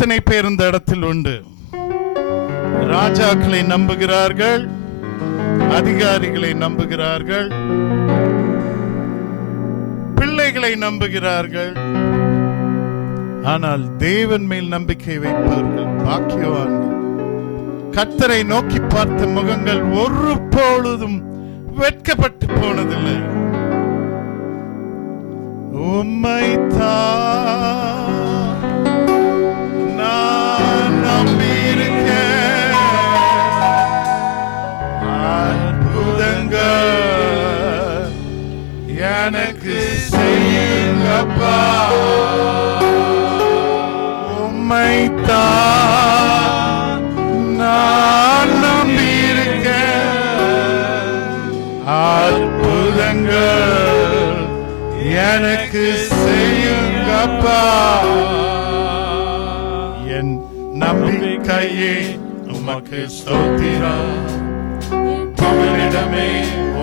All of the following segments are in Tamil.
எத்தனை பேர் இந்த இடத்தில் உண்டு? ராஜாக்களை நம்புகிறார்கள் அதிகாரிகளை நம்புகிறார்கள் பிள்ளைகளை நம்புகிறார்கள். ஆனால் தேவன் மேல் நம்பிக்கை வைப்பவர்கள் பாக்கியவான்கள். கத்தரை நோக்கி பார்த்த முகங்கள் ஒரு பொழுதும் வெட்கப்பட்டு போனதில்லை. எனக்கு செய்யுங்கப்பா. உம்மைத்தான் நான் நம்பியிருக்கேன். அற்புதங்கள் எனக்கு செய்யுங்கப்பா. என் நம்பிக்கையே உமக்கு ஸ்தோத்திரம். புகலிடமே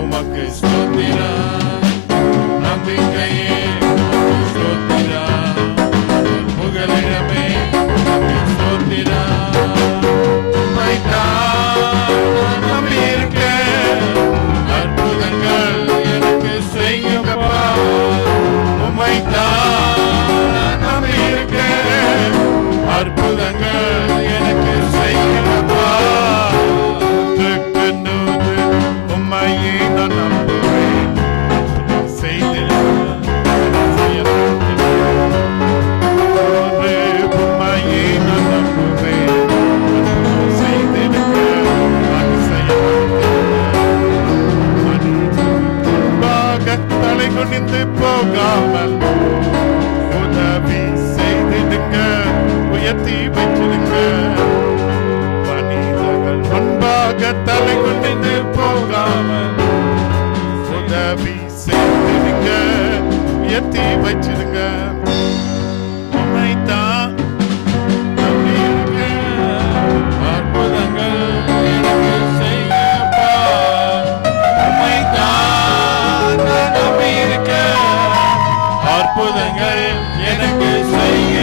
உமக்கு ஸ்தோத்திரம். தலை குனிந்து போகாமல் உதவி செய்திடுங்க உயர்த்தி வச்சிடுங்க மனிதர்கள் முன்பாக தலை குனிந்து போகாமல் உதவி செய்திடுங்க உயர்த்தி வச்சிடுங்க அற்புதங்கள் எனக்கு செய்ய